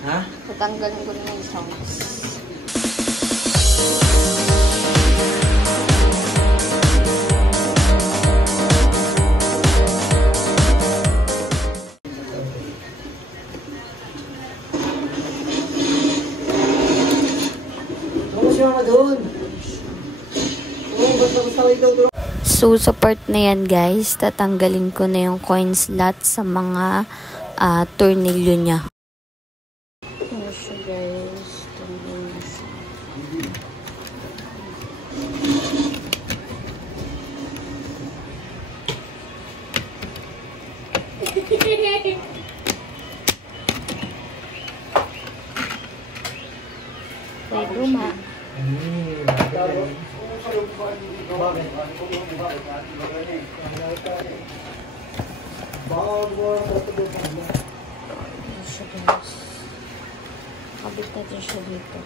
Ha? Tatanggalin ko na yung songs. So, sa part na yan guys, tatanggalin ko na yung coin slot sa mga tornilyo niya. Ano siya guys? Tanggalin siya. May guma. Kabit natin siya dito.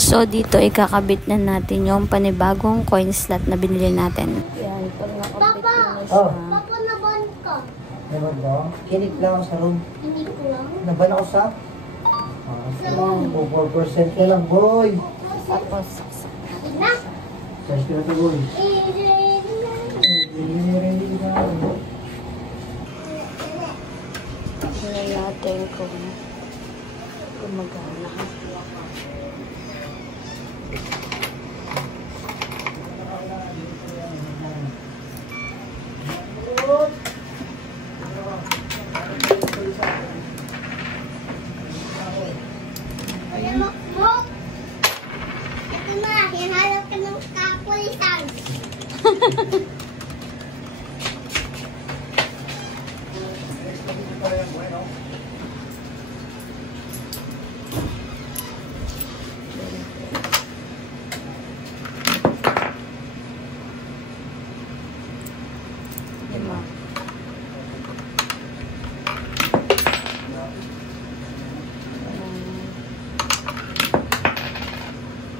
So, dito ikakabit na natin yung panibagong coin slot na binili natin. Yan, pag nakabit na siya. Papa, naban ka. Naban ba? Kinig lang sa room. Hindi ko lang. Naban ako sa? 4% ka lang, boy. Tapos, Na. Search ka na ito, boy. tingnan natin kung gumagana. Ito na, hinahanap ka ng kapulisan.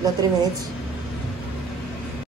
Ilang 3 minutes?